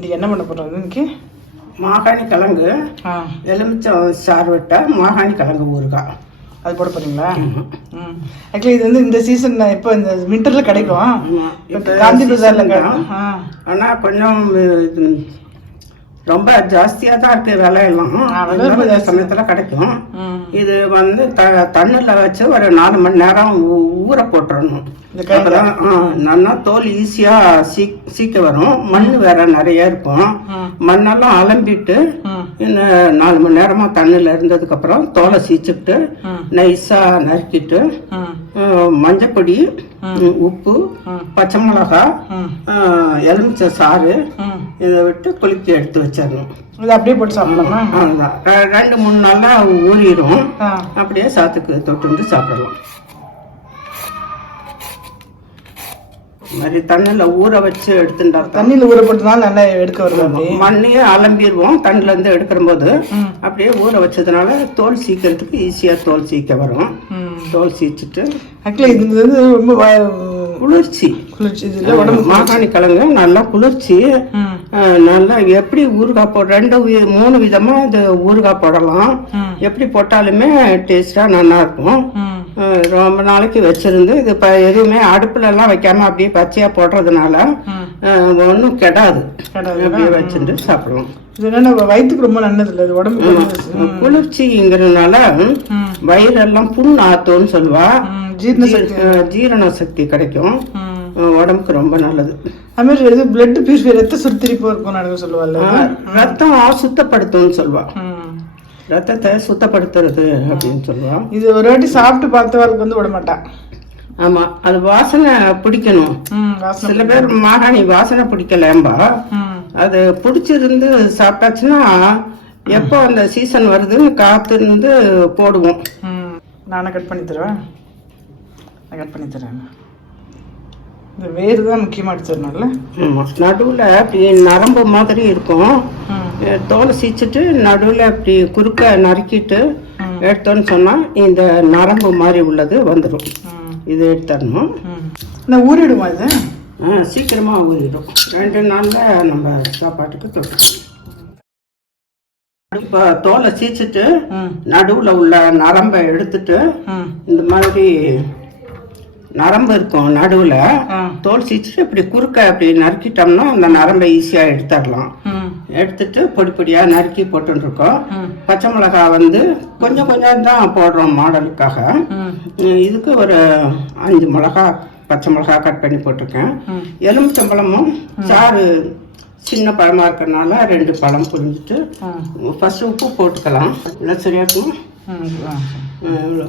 இன்றைக்கி என்ன பண்ண போகிறோம்? இன்னைக்கு மாகாணி கிழங்கு, எலுமிச்சம் சாறு விட்ட மாகாணி கிழங்கு ஊறுகாய் அது போட போகிறீங்களா? ஆக்சுவலி இது வந்து இந்த சீசன் இப்போ இந்த வின்டரில் கிடைக்கும். இப்போ காந்தி பஜாரில் கிடைக்கும். ஆனால் கொஞ்சம் ரொம்ப ஜாஸ்தியாக தான் இருக்குது விலையெல்லாம். சமயத்தில் கிடைக்கும். இது வந்து தண்ணியில் வச்சு ஒரு 4 மணி நேரம் ஊற போட்டுறணும். அப்பதான் நல்லா தோல் ஈஸியாக சீக்க வரும். மண் வேற நிறைய இருக்கும். மண்ணெல்லாம் அலம்பிட்டு இந்த 4 மணி நேரமா தண்ணியில் இருந்ததுக்கப்புறம் தோலை சீச்சுக்கிட்டு நைஸாக நறுக்கிட்டு மஞ்சப்பொடி, உப்பு, பச்சை மிளகா, எலுமிச்சை சாறு இதை விட்டு குலுக்கி எடுத்து வச்சிடணும். இது அப்படியே போட்டு சாப்பிடலாமா? அதுதான் 2-3 நாளா ஊறிடும். அப்படியே சாத்துக்கு தொட்டு சாப்பிடலாம். மாதிரி தண்ணியில் ஊற வச்சு எடுத்துட்டா தண்ணியில் ஊற போட்டதுனால நல்லா எடுக்க வருது. மண்ணையே அலம்பிடுவோம் தண்ணில இருந்து எடுக்கிற போது. அப்படியே ஊற வச்சதுனால தோல் சீக்கிறதுக்கு ஈஸியா தோல் சீக்க வரும். தோல் சீச்சிட்டு ஆக்சுவலி இது வந்து ரொம்ப குளிர்ச்சி. உடம்பு மாகாணி கிழங்கு நல்லா குளிர்ச்சி. நல்லா எப்படி ஊறுகாய் போட 2-3 விதமா இது ஊறுகாய் போடலாம். எப்படி போட்டாலுமே டேஸ்டா நல்லா இருக்கும். ரொம்ப நாளைக்கு வச்சிருந்து இது எதுவுமே அடுப்புல எல்லாம் வைக்காம அப்படியே பச்சையா போடுறதுனால ஒன்றும் கெடாது. அப்படியே வச்சுட்டு சாப்பிடலாம். வயிற்றுக்கு ரொம்ப நல்லது இல்லை, உடம்பு குளிர்ச்சிங்கிறதுனால வயிறெல்லாம் புண் ஆத்தோன்னு சொல்லுவா. ஜீரண சக்தி கிடைக்கும். உடம்புக்கு ரொம்ப நல்லது. அது மாதிரி பிளட் பியூரிஃபை ரத்த சுத்திரிப்பு இருக்கும் சொல்லுவாள். ரத்தம் சுத்தப்படுத்தும்னு சொல்லுவா. ரத்தத்தை சுத்தப்படுத்துறது அப்படின்னு சொல்லுவான். இது ஒரு வாட்டி சாப்பிட்டு பார்த்தவர்களுக்கு வந்து விட மாட்டான். ஆமா, அது வாசனை பிடிக்கணும். சில பேர் மாகாணி வாசனை பிடிக்கலம்பா. அது பிடிச்சிருந்து சாப்பிட்டாச்சுன்னா எப்போ அந்த சீசன் வருதுன்னு காத்திருந்து போடுவோம். நானே கட் பண்ணி தருவேன். நான் கட் பண்ணி தரேன். இந்த வேறு தான் முக்கியமாக எடுத்துடணும்ல. ஆமாம், நடுவில் அப்படி நரம்பு மாதிரி இருக்கும். தோலை சீச்சிட்டு நடுவில் இப்படி குறுக்க நறுக்கிட்டு எடுத்தோன்னு சொன்னால் இந்த நரம்பு மாதிரி உள்ளது வந்துடும். இது எடுத்துடணும். நான் ஊறிடுமா இது? சீக்கிரமாக ஊறிடும். 2 நாளில் நம்ம சாப்பாட்டுக்கு தொட்டுக்கணும். இப்போ தோலை சீச்சிட்டு நடுவில் உள்ள நரம்பை எடுத்துட்டு இந்த மாதிரி நரம்பு இருக்கும் நடுவில். தோல் சீச்சிட்டு இப்படி குறுக்க அப்படி நறுக்கிட்டோம்னா அந்த நரம்பை ஈஸியாக எடுத்துடலாம். எடுத்துட்டு பொடி பொடியாக நறுக்கி போட்டுருக்கோம். பச்சை மிளகா வந்து கொஞ்சம் கொஞ்சம் தான் போடுறோம் மாடலுக்காக. இதுக்கு ஒரு 5 மிளகா பச்சை மிளகா கட் பண்ணி போட்டிருக்கேன். எலுமிச்சம்பழமும் சாறு சின்ன பழமாக இருக்கிறதுனால 2 பழம் புரிஞ்சுட்டு ஃபர்ஸ்ட் உப்பு போட்டுக்கலாம். இல்லை சரியாக்கும். இவ்வளோ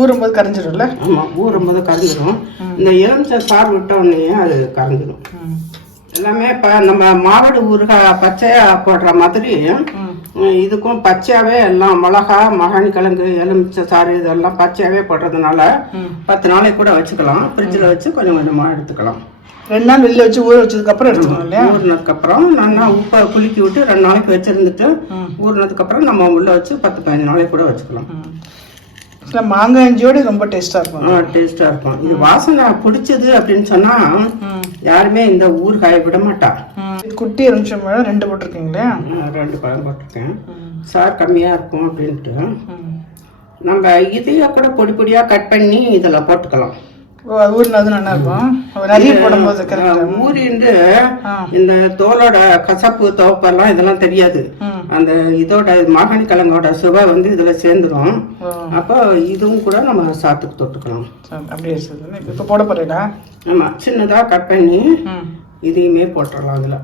ஊறும்போது கரைஞ்சிடும்ல? ஆமாம், ஊறும்போது கரைஞ்சிடும். இந்த எலுமிச்சை சாறு விட்ட உடனே அது கரைஞ்சிடும். எல்லாமே இப்போ நம்ம மாவடு ஊறுகாய் பச்சையா போடுற மாதிரி இதுக்கும் பச்சையாவே எல்லாம் மிளகா, மாகாணி கிழங்கு, எலுமிச்சை சாறு இதெல்லாம் பச்சையாவே போடுறதுனால 10 நாளைக்கு கூட வச்சுக்கலாம். ஃப்ரிட்ஜில் வச்சு கொஞ்சம் கொஞ்சமாக எடுத்துக்கலாம். 2 நாள் வெளில வச்சு ஊற வச்சதுக்கப்புறம் எடுத்துக்கலாம் இல்லையா? ஊறினதுக்கப்புறம் நல்லா உப்பை குலுக்கி விட்டு 2 நாளைக்கு வச்சுருந்துட்டு ஊறினதுக்கப்புறம் நம்ம உள்ள வச்சு 10-15 நாளைக்கு கூட வச்சுக்கலாம். மாங்காய் இஞ்சியோட ரொம்ப டேஸ்டா இருக்கும். டேஸ்டா இருக்கும். இது வாசனை பிடிச்சது அப்படின்னு சொன்னா யாருமே இந்த ஊறுகாயை விட மாட்டா. குட்டி எலுமிச்சம்பழம் 2 போட்டிருக்கீங்களா? 2 பழம் போட்டிருக்கேன். சார் கம்மியா இருக்கும் அப்படின்ட்டு நம்ம இதைய கூட பொடி பொடியா கட் பண்ணி இதுல போட்டுக்கலாம். ஊறினது நல்லா இருக்கும். நிறைய போடும்போது ஊறிண்டு இந்த தோலோட கசப்பு துவப்பெல்லாம் இதெல்லாம் தெரியாது. அந்த இதோட மாகாணி கிழங்கோட சுவை வந்து இதுல சேர்ந்துடும். அப்போ இதுவும் கூட நம்ம சாத்துக்கு தொட்டுக்கலாம். அப்படியே இப்போ போட போறீங்களா? ஆமா, சின்னதா கட் பண்ணி இதையுமே போட்டுடலாம் அதுல.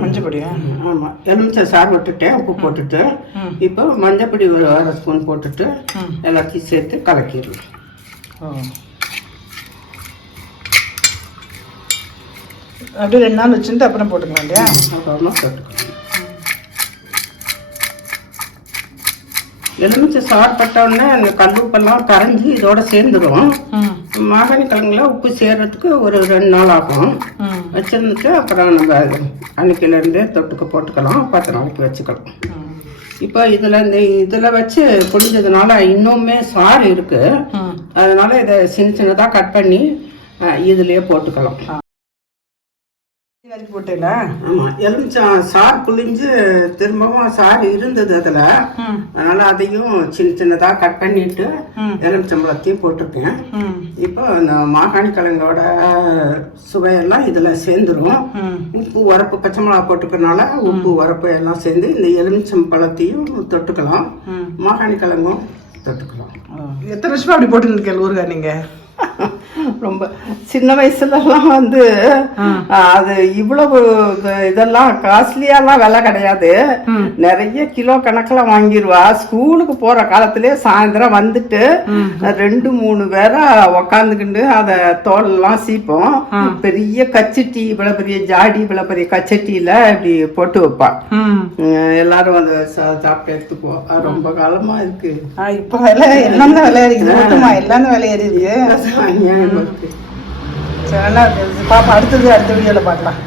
மஞ்சப்பொடியா? ஆமா, எலுமிச்சை சாறு விட்டுட்டேன், உப்பு போட்டுட்டு இப்போ மஞ்சப்பொடி ஒரு 1/2 ஸ்பூன் போட்டுட்டு எல்லாத்தையும் சேர்த்து கலக்கிடலாம். அப்படியே 2 நாள் வச்சுட்டு அப்புறம் போட்டுக்கலாம் இல்லையா? அப்புறமா போட்டுக்கலாம். எலுமிச்சை சாறு பட்டோடனே அந்த கல்லுப்பெல்லாம் கரைஞ்சி இதோட சேர்ந்துடும். மாகாணி கிழங்குல உப்பு சேர்றதுக்கு ஒரு 2 நாள் ஆகும். வச்சிருந்துட்டு அப்புறம் நம்ம அன்னைக்கிலேருந்தே தொட்டுக்க போட்டுக்கலாம். 10 நாளைக்கு வச்சுக்கலாம். இப்போ இதுல வச்சு புளிஞ்சதுனால இன்னுமே சாறு இருக்கு. அதனால இதை சின்னதா கட் பண்ணி இதுலயே போட்டுக்கலாம். போட்டேல ஆமா, எலுமிச்சம் சாறு புளிஞ்சு திரும்பவும் சாறு இருந்தது அதுல. அதனால அதையும் சின்னதா கட் பண்ணிட்டு எலுமிச்சம்பழத்தையும் போட்டிருக்கேன். இப்போ இந்த மாகாணி கிழங்கோட சுவையெல்லாம் இதுல சேர்ந்துரும். உப்பு உரப்பு பச்சை மிளகா போட்டுக்கிறதுனால உப்பு உரப்பு எல்லாம் சேர்ந்து இந்த எலுமிச்சம்பழத்தையும் தொட்டுக்கலாம், மாகாணி கிழங்கும் தொட்டுக்கலாம். எத்தனை வருஷமா அப்படி போட்டு ஊறுகாய் நீங்க? ரொம்ப சின்ன வயசுலலாம் வந்து அது இவ்வளவு இதெல்லாம் காஸ்ட்லியாலாம் விலை கிடையாது. நிறைய கிலோ கணக்குல வாங்கிடுவா. ஸ்கூலுக்கு போற காலத்திலே சாயந்தரம் வந்துட்டு 2-3 பேரா உக்காந்துக்கிண்டு அதை தோலெல்லாம் சீப்போம். பெரிய கச்சட்டி, இவ்வளவு பெரிய ஜாடி, இவ்வளவு பெரிய கச்சட்டியில இப்படி போட்டு வைப்பா. எல்லாரும் அதை சாப்பிட்டு எடுத்துக்குவோம். ரொம்ப காலமா இருக்கு. இப்ப விலை என்னென்ன விலை இருக்குது, எல்லாமே விலை ஏறிருக்கு. அநியாயமா இருக்கு. சரி, நல்லா இருக்கு பாப்பா. அடுத்த வீடியோல பார்க்கலாம்.